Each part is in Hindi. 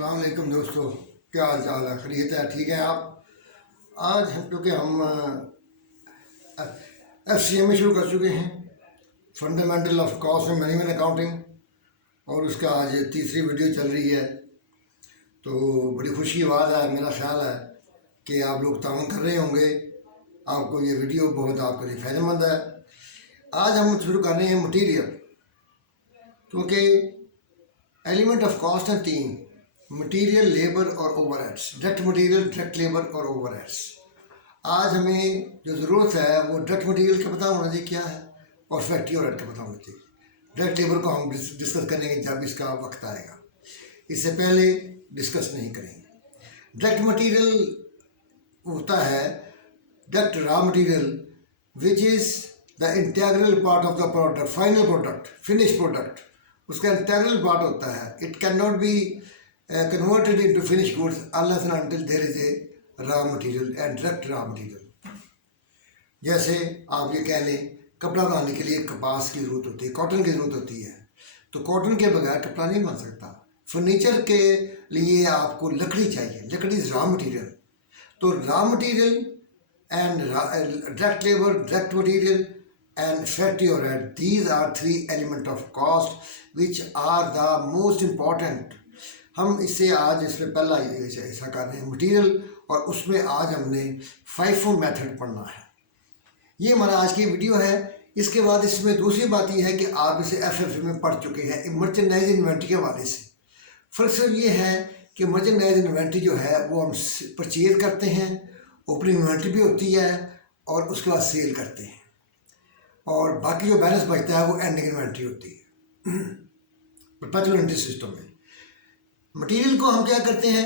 अस्सलाम वालेकुम दोस्तों, क्या हाल चाल है? खैरियत है? ठीक है आप? आज हम क्योंकि हम FCM में शुरू कर चुके हैं, fundamental of cost and management accounting, और उसका आज तीसरी वीडियो चल रही है। तो बड़ी खुशी की बात है, मेरा ख्याल है कि आप लोग ताउन कर रहे होंगे, आपको ये वीडियो बहुत आपके लिए फ़ायदेमंद है। आज हम शुरू कर रहे हैं मटीरियल, क्योंकि एलिमेंट ऑफ कॉस्ट हैं तीन: मटीरियल, लेबर और overheads. Direct material, direct labour और ओवरहेड्स। आज हमें जो ज़रूरत है वो डायरेक्ट मटीरियल का पता होना चाहिए क्या है, और फैक्ट्री ओवरहेड का पता होना चाहिए। डायरेक्ट लेबर को हम डिस्कस करेंगे जब इसका वक्त आएगा, इससे पहले डिस्कस नहीं करेंगे। डायरेक्ट मटीरियल होता है direct raw material which is the integral part of the product, final product, finish product उसका इंटीग्रल पार्ट होता है। It can not be converted into finish goods unless and until there is a raw material and direct raw material. जैसे आप ये कह लें, कपड़ा बनाने के लिए कपास की ज़रूरत होती है, कॉटन की ज़रूरत होती है, तो कॉटन के बगैर कपड़ा नहीं बन सकता। फर्नीचर के लिए आपको लकड़ी चाहिए, लकड़ी इज़ रॉ मटीरियल। तो raw material and direct labour, direct material and factory overhead, these are three element of cost which are the most important। हम इससे आज इसमें पहला ऐसा कर रहे हैं मटीरियल, और उसमें आज हमने FIFO मेथड पढ़ना है। ये हमारा आज की वीडियो है। इसके बाद इसमें दूसरी बात यह है कि आप इसे FFA में पढ़ चुके हैं मर्चेंडाइज इन्वेंट्री के हवाले से। फ़र्क सिर्फ ये है कि मर्चेंडाइज इन्वेंट्री जो है वो हम परचेज करते हैं, ओपनिंग इन्वेंट्री भी होती है, और उसके बाद सेल करते हैं, और बाकी जो बैलेंस बचता है वो एंडिंग इन्वेंट्री होती है परपेचुअल एंट्री सिस्टम में। मटेरियल को हम क्या करते हैं,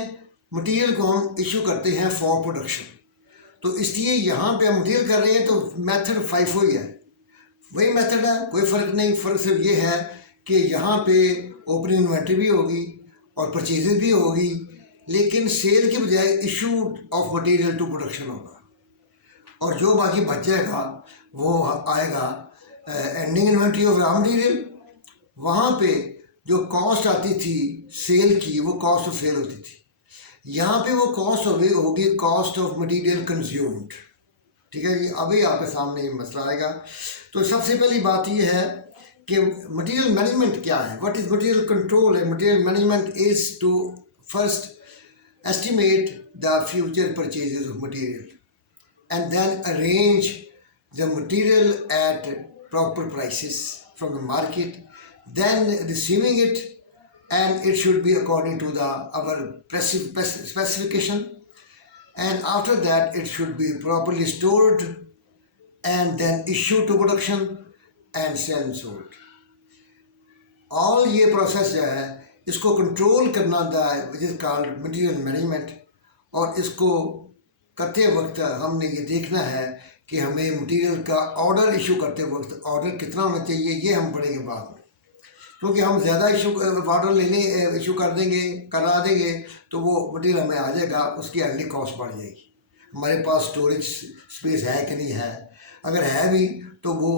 मटेरियल को हम इशू करते हैं फॉर प्रोडक्शन। तो इसलिए यहाँ पे हम मटेरियल कर रहे हैं तो मेथड FIFO ही है, वही मेथड है, कोई फ़र्क नहीं। फ़र्क सिर्फ ये है कि यहाँ पे ओपनिंग इन्वेंट्री भी होगी और परचेजेज भी होगी, लेकिन सेल के बजाय issue of material to production होगा, और जो बाकी बच जाएगा वो आएगा ending inventory of raw material. वहाँ पे जो कॉस्ट आती थी सेल की, वो कॉस्ट ऑफ सेल होती थी। यहाँ पे वो कॉस्ट होगी कॉस्ट ऑफ मटीरियल कंज्यूम्ड। ठीक है जी, अभी आपके सामने ये मसला आएगा। तो सबसे पहली बात ये है कि मटीरियल मैनेजमेंट क्या है, व्हाट इज़ मटीरियल कंट्रोल है। Material management is to first estimate the future purchases of material and then arrange the material at proper prices from the market, then receiving it, and it should be according to our specification, and after that it should be properly stored and then issued to production and sell and sold। all ये प्रोसेस जो है इसको कंट्रोल करना था, which is called material management. और इसको करते वक्त हमने ये देखना है कि हमें मटेरियल का ऑर्डर इशू करते वक्त ऑर्डर कितना होना चाहिए, ये हम पढ़ेंगे बाद में। क्योंकि हम ज़्यादा ऑर्डर इशू कर देंगे, करा देंगे, तो वो मटेरियल हमें आ जाएगा, उसकी अर्ली कॉस्ट बढ़ जाएगी। हमारे पास स्टोरेज स्पेस है कि नहीं है, अगर है भी तो वो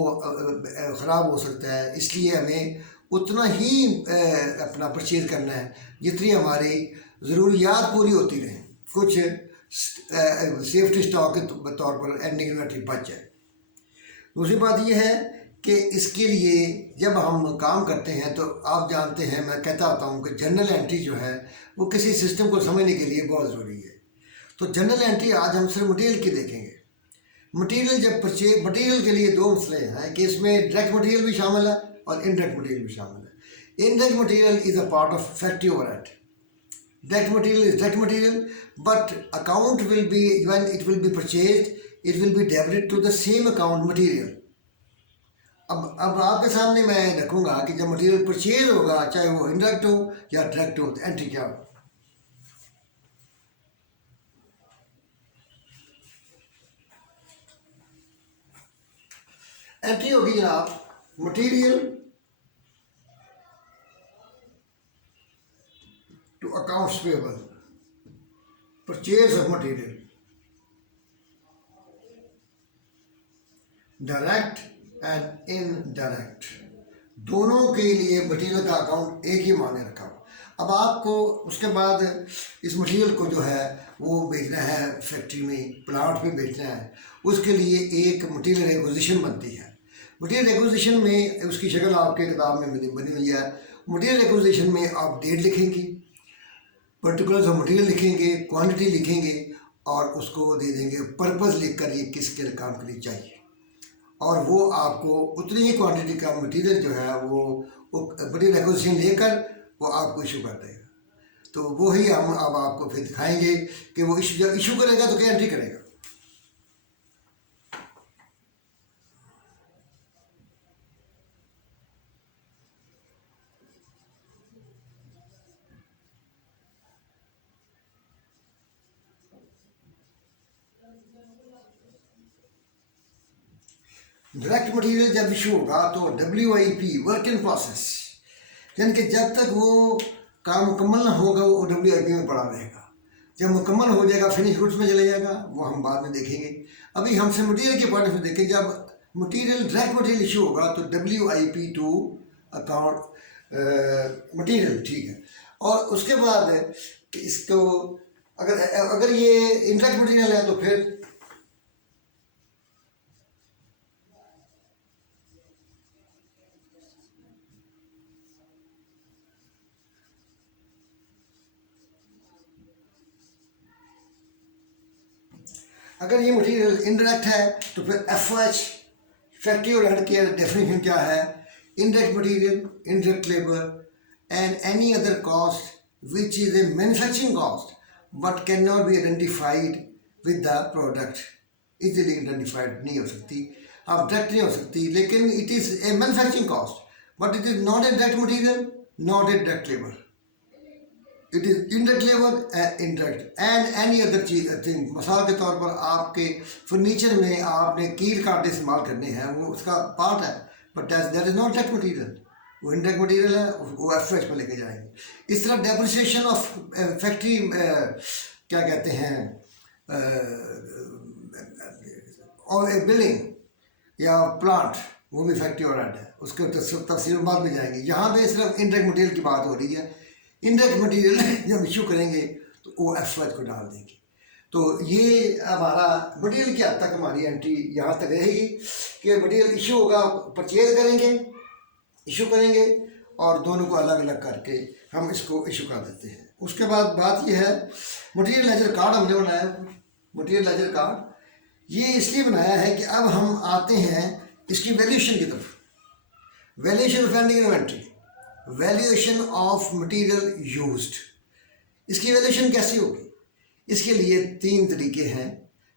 ख़राब हो सकता है। इसलिए हमें उतना ही अपना परचेज करना है जितनी हमारी ज़रूरियात पूरी होती रहें, कुछ सेफ्टी स्टॉक के तौर पर एंडिंग इन्वेंट्री बच जाए। दूसरी बात यह है कि इसके लिए जब हम काम करते हैं तो आप जानते हैं, मैं कहता आता हूँ कि जनरल एंट्री जो है वो किसी सिस्टम को समझने के लिए बहुत ज़रूरी है। तो जनरल एंट्री आज हम सिर्फ मटेरियल की देखेंगे। मटेरियल जब मटेरियल के लिए दो मसले हैं कि इसमें डायरेक्ट मटेरियल भी शामिल है और इनडायरेक्ट मटेरियल भी शामिल है। Indirect material is a part of factory overhead. Direct material is direct material, but account will be, when it will be purchased, it will be debited to the same account material। अब आपके सामने मैं रखूँगा कि जब मटेरियल परचेज होगा, चाहे वो इनडायरेक्ट हो या डायरेक्ट हो, तो एंट्री क्या हो। एंट्री होगी जनाब material to accounts payable, purchase of material, direct and indirect, दोनों के लिए मटेरियल का अकाउंट एक ही माने रखा हो। अब आपको उसके बाद इस मटेरियल को जो है वो बेचना है फैक्ट्री में, प्लांट में बेचना है। उसके लिए एक मटेरियल एक्विजिशन बनती है। मटेरियल एक्विजिशन में उसकी शक्ल आपके किताब में बनी हुई है। मटेरियल एक्विजिशन में आप डेट लिखेंगे, पर्टिकुलर्स ऑफ मटेरियल लिखेंगे, क्वांटिटी लिखेंगे और उसको दे देंगे पर्पस लिखकर ये किसके काम के लिए चाहिए, और वो आपको उतनी ही क्वांटिटी का मटेरियल जो है वो मटेरियल एक्विजिशन लेकर वो आपको इशू कर देगा। तो वो ही हम अब आपको फिर दिखाएंगे कि वो जब इशू करेगा तो क्या एंट्री करेगा। डायरेक्ट मटेरियल जब इशू होगा तो WIP वर्क इन प्रोसेस, यानी कि जब तक वो काम मुकम्मल ना होगा वो WIP में पड़ा रहेगा। जब मुकम्मल हो जाएगा फिनिश गुड्स में चले जाएगा, वो हम बाद में देखेंगे। अभी हमसे मटेरियल के पॉइंट ऑफ व्यू देखें, जब मटेरियल डायरेक्ट मटेरियल इशू होगा तो WIP टू अकाउंट मटेरियल, ठीक है। और उसके बाद इसको अगर ये इनडायरेक्ट मटेरियल है तो फिर अगर ये मटेरियल इनडायरेक्ट है तो फिर FOH फैक्ट्री ओवरहेड की डेफिनेशन क्या है? Indirect material, indirect labour and any other cost which is a manufacturing cost but can not be identified with the product. Easily identified नहीं हो सकती, आप डायरेक्ट नहीं हो सकती, लेकिन it is a manufacturing cost but it is not a direct material, not a direct labour. It is indirect labour, indirect and any other चीज थिंग। मिसाल के तौर पर आपके फर्नीचर में आपने कील कांटे इस्तेमाल करने हैं, वो उसका पार्ट है, but that is not direct material, वो इनडायरेक्ट मटीरियल है, वो FOH में लेके जाएंगे। इस तरह डेप्रिसिएशन ऑफ फैक्ट्री क्या कहते हैं और बिल्डिंग या प्लांट, वो भी फैक्ट्री ओवरहेड है, उसके तफसील बाद में जाएंगे। यहाँ पे सिर्फ इनडायरेक्ट मटीरियल की बात हो रही है। इनडायरेक्ट मटेरियल जब इशू करेंगे तो वो FOH को डाल देंगे। तो ये हमारा मटेरियल की हद तक हमारी एंट्री यहाँ तक रहेगी कि मटेरियल इशू होगा, परचेज करेंगे, इशू करेंगे और दोनों को अलग अलग करके हम इसको इशू कर देते हैं। उसके बाद बात यह है, मटेरियल लेजर कार्ड हमने बनाया। मटेरियल लेजर कार्ड ये इसलिए बनाया है कि अब हम आते हैं इसकी वैल्यूएशन की तरफ। Valuation of ending inventory, valuation of material used, इसकी वैल्यूएशन कैसी होगी? इसके लिए 3 तरीके हैं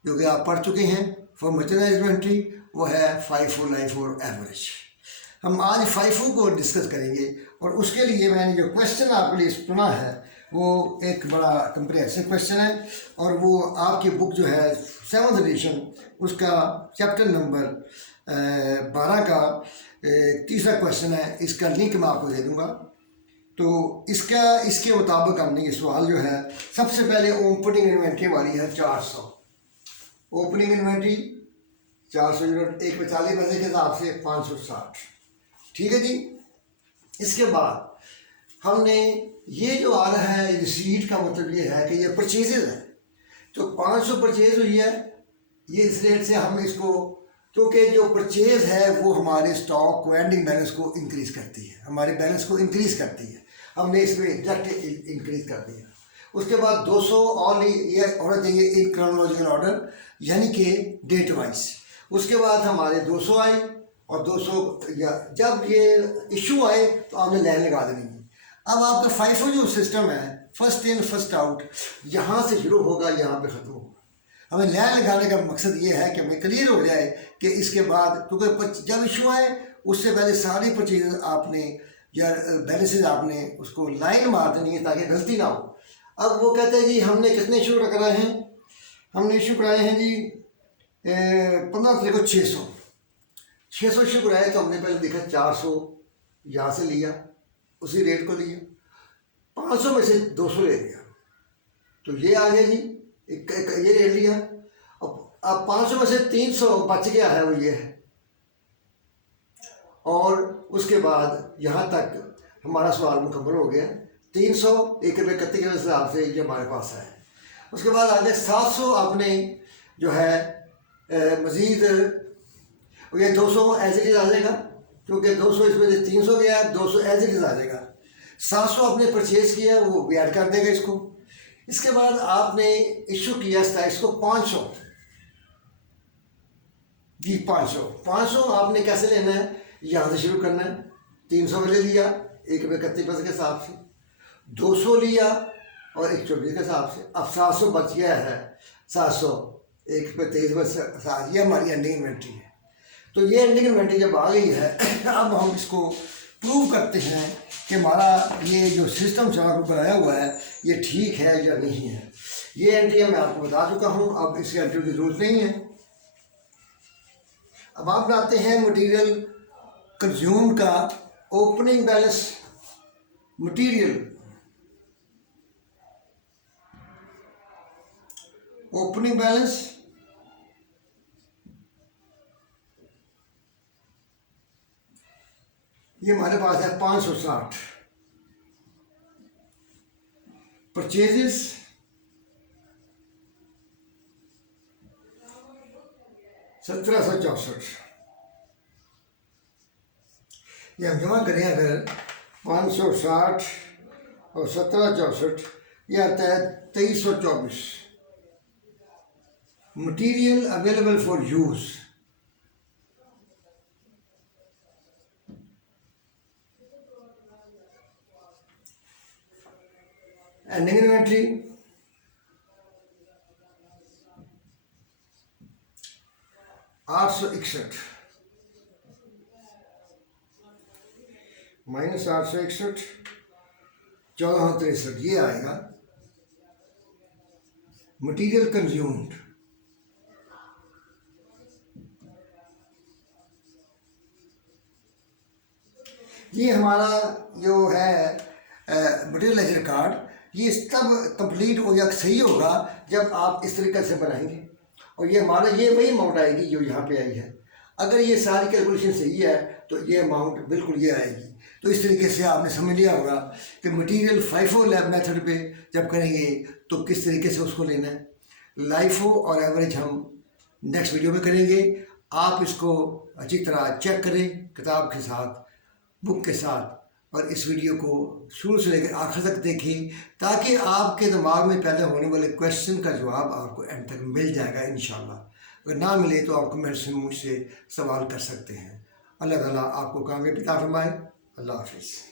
जो कि आप पढ़ चुके हैं फॉर मर्चेंडाइज इन्वेंट्री, वो है FIFO, LIFO और एवरेज। हम आज FIFO को डिस्कस करेंगे और उसके लिए मैंने जो क्वेश्चन आपके लिए चुना है वो एक बड़ा कंप्रेहेंसिव क्वेश्चन है, और वो आपकी बुक जो है 7th एडिशन उसका चैप्टर नंबर 12 का तीसरा क्वेश्चन है। इसका लिंक मैं आपको दे दूंगा। तो इसके मुताबिक हमने ये सवाल जो है, सबसे पहले ओपनिंग इन्वेंट्री वाली है 400। ओपनिंग इन्वेंट्री 400 यूनिट, 1 पे 40 पैसे के हिसाब से 560, ठीक है जी। इसके बाद हमने ये जो आ रहा है रिसीट का मतलब ये है कि ये परचेजेज है, तो 500 परचेज हुई है, ये इस रेट से हम इसको, क्योंकि जो परचेज है वो हमारे स्टॉक को, एंडिंग बैलेंस को इंक्रीज करती है, हमारे बैलेंस को इंक्रीज करती है, हमने इसमें डायरेक्ट इंक्रीज कर दिया। उसके बाद 200 और ये होना चाहिए इन क्रोनोलॉजिकल ऑर्डर, यानी कि डेट वाइज। उसके बाद हमारे 200 आए और 200 या जब ये इशू आए तो हमने लाइन लगा देनी है। अब आपका FIFO जो सिस्टम है, फर्स्ट इन फर्स्ट आउट, यहाँ से शुरू होगा, यहाँ पे ख़त्म होगा। हमें लाइन लगाने का मकसद ये है कि हमें क्लियर हो जाए कि इसके बाद, क्योंकि जब इशू आए उससे पहले सारी परचेज आपने या बैलेंसेज आपने उसको लाइन मार देनी है ताकि गलती ना हो। अब वो कहते हैं जी हमने कितने इशू कराए हैं, हमने इशू कराए हैं जी 15 तारीख को 600 इशू कराए। तो हमने पहले देखा 400 यहाँ से लिया, उसी रेट को लिया, 500 में से 200 ले लिया, तो ये आ गया जी, ये रेट लिया। अब 500 में से 300 बच गया है, वो ये है। और उसके बाद यहाँ तक हमारा सवाल मुकम्मल हो गया। 300 1 रुपये 31 के हिसाब से ये हमारे पास है। उसके बाद आगे 700 आपने जो है मज़ीद ये 200 एज इट इज़ आ जाएगा, क्योंकि 200 इसमें से 300 गया, 200 एज इट इज़ आ जाएगा। 700 आपने परचेज़ किया, वो भी ऐड कर देगा इसको। इसके बाद आपने इशू किया 27 को 500 जी, 500 आपने कैसे लेना है, यहाँ से शुरू करना है। 300 ले लिया 1 रुपये 31 के हिसाब से, 200 लिया और 124 के हिसाब से। अब 700 बच गया है, 700 1 रुपये 23 ये हमारी एंडिंग इन्वेंट्री है। तो ये एंडिंग इन्वेंट्री जब आ गई है अब हम इसको प्रूव करते हैं कि हमारा ये जो सिस्टम से आपको बनाया हुआ है ये ठीक है या नहीं है। ये एंट्री मैं आपको बता चुका हूँ, अब इसकी एंट्री की ज़रूरत नहीं है। अब आप बनाते हैं मटेरियल कंज्यूम का opening balance. Material opening balance ये हमारे पास है 560। परचेजेस 1764। ये हम जमा करें अगर 560 और 1764 ये आता है 2324। Material available for use ending inventory 861 minus 861 1463 ये आएगा। मटेरियल कंज्यूम्ड ये हमारा जो है मटेरियल लेजर कार्ड, ये तब कंप्लीट हो या सही होगा जब आप इस तरीके से बनाएंगे और ये हमारा ये वही अमाउंट आएगी जो यहाँ पे आई है। अगर ये सारी कैलकुलेशन सही है तो ये अमाउंट बिल्कुल ये आएगी। तो इस तरीके से आपने समझ लिया होगा कि मटेरियल FIFO लैब मेथड पे जब करेंगे तो किस तरीके से उसको लेना है। LIFO और एवरेज हम नेक्स्ट वीडियो में करेंगे। आप इसको अच्छी तरह चेक करें किताब के साथ, बुक के साथ, और इस वीडियो को शुरू से लेकर आखिर तक देखें ताकि आपके दिमाग में पैदा होने वाले क्वेश्चन का जवाब आपको एंड तक मिल जाएगा इंशाल्लाह। अगर ना मिले तो आप कमेंट्स में मुझसे सवाल कर सकते हैं। अल्लाह ताला आपको कामयाबी अता फरमाए। अल्लाह हाफिज़।